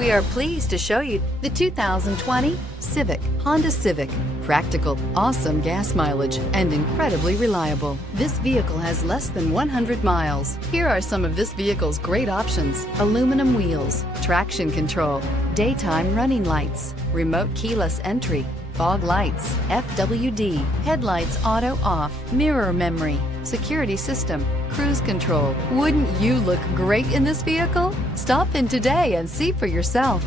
We are pleased to show you the 2020 Civic, Honda Civic. Practical, awesome gas mileage, and incredibly reliable. This vehicle has less than 100 miles. Here are some of this vehicle's great options: aluminum wheels, traction control, daytime running lights, remote keyless entry, fog lights, FWD, headlights auto off, mirror memory, security system, cruise control. Wouldn't you look great in this vehicle? Stop in today and see for yourself.